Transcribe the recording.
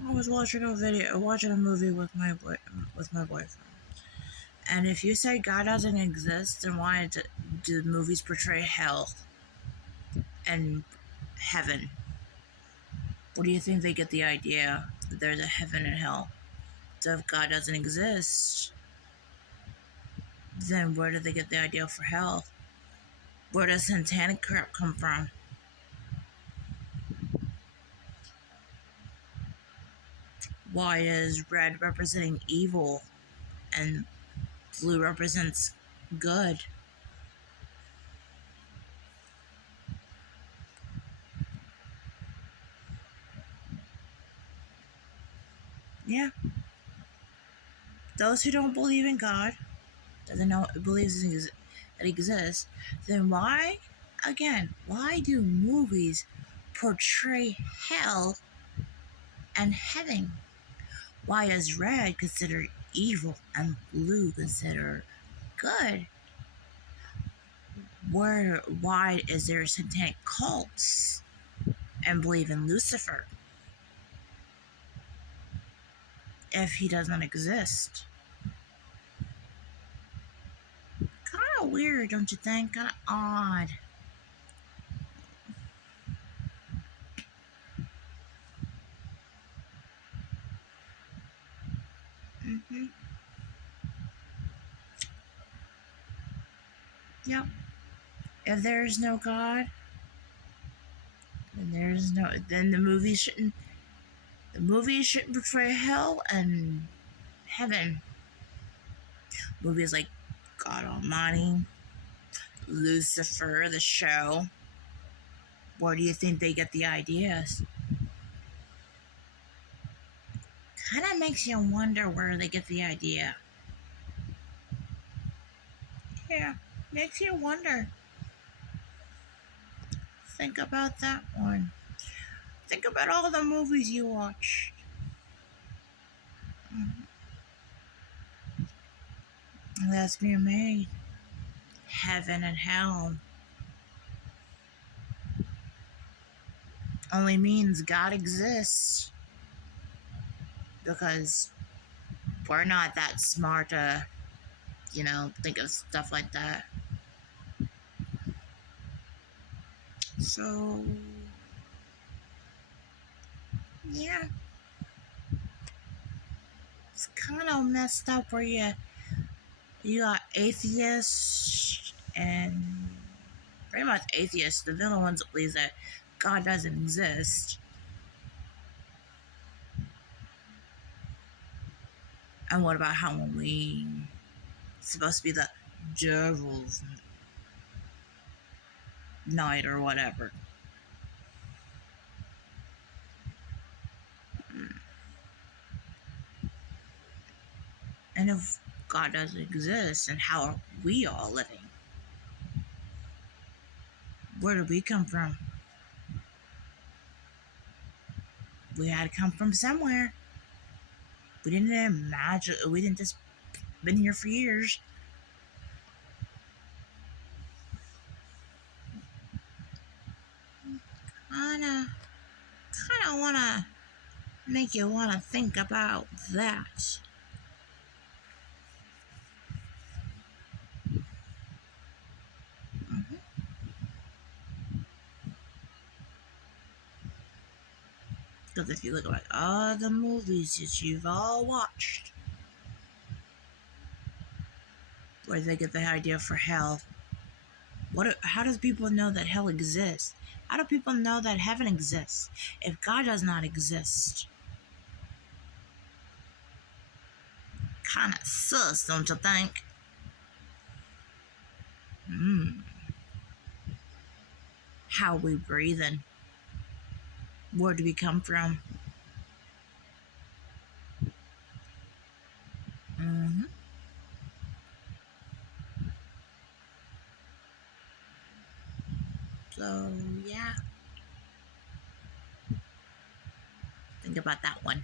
I was watching a movie with my boyfriend. And if you say God doesn't exist, then why do movies portray hell and heaven? What do you think they get the idea that there's a heaven and hell? So if God doesn't exist, then where do they get the idea for hell? Where does satanic crap come from? Why is red representing evil and blue represents good? Yeah. Those who don't believe in God, doesn't know believes it exists, then why do movies portray hell and heaven? Why is red considered evil and blue considered good? Why is there satanic cults and believe in Lucifer if he doesn't exist? Kind of weird, don't you think? Kind of odd. Mm-hmm. Yep. If there's no God, then the movie shouldn't portray hell and heaven. Movies like God Almighty, Lucifer, the show. Where do you think they get the ideas? Kind of makes you wonder where they get the idea. Yeah, makes you wonder. Think about that one. Think about all the movies you watch. That's being made. Heaven and hell. Only means God exists. Because we're not that smart to, think of stuff like that. So, yeah. It's kind of messed up where you got atheists and pretty much atheists, the villain ones that believe that God doesn't exist. And what about Halloween? It's supposed to be the devil's night or whatever. And if God doesn't exist, then how are we all living? Where did we come from? We had to come from somewhere. We didn't just been here for years. Kinda wanna make you wanna think about that. Because if you look at all the movies that you've all watched, where they get the idea for hell, how does people know that hell exists? How do people know that heaven exists if God does not exist? Kind of sus, don't you think? How are we breathing? Where do we come from? So, yeah. Think about that one.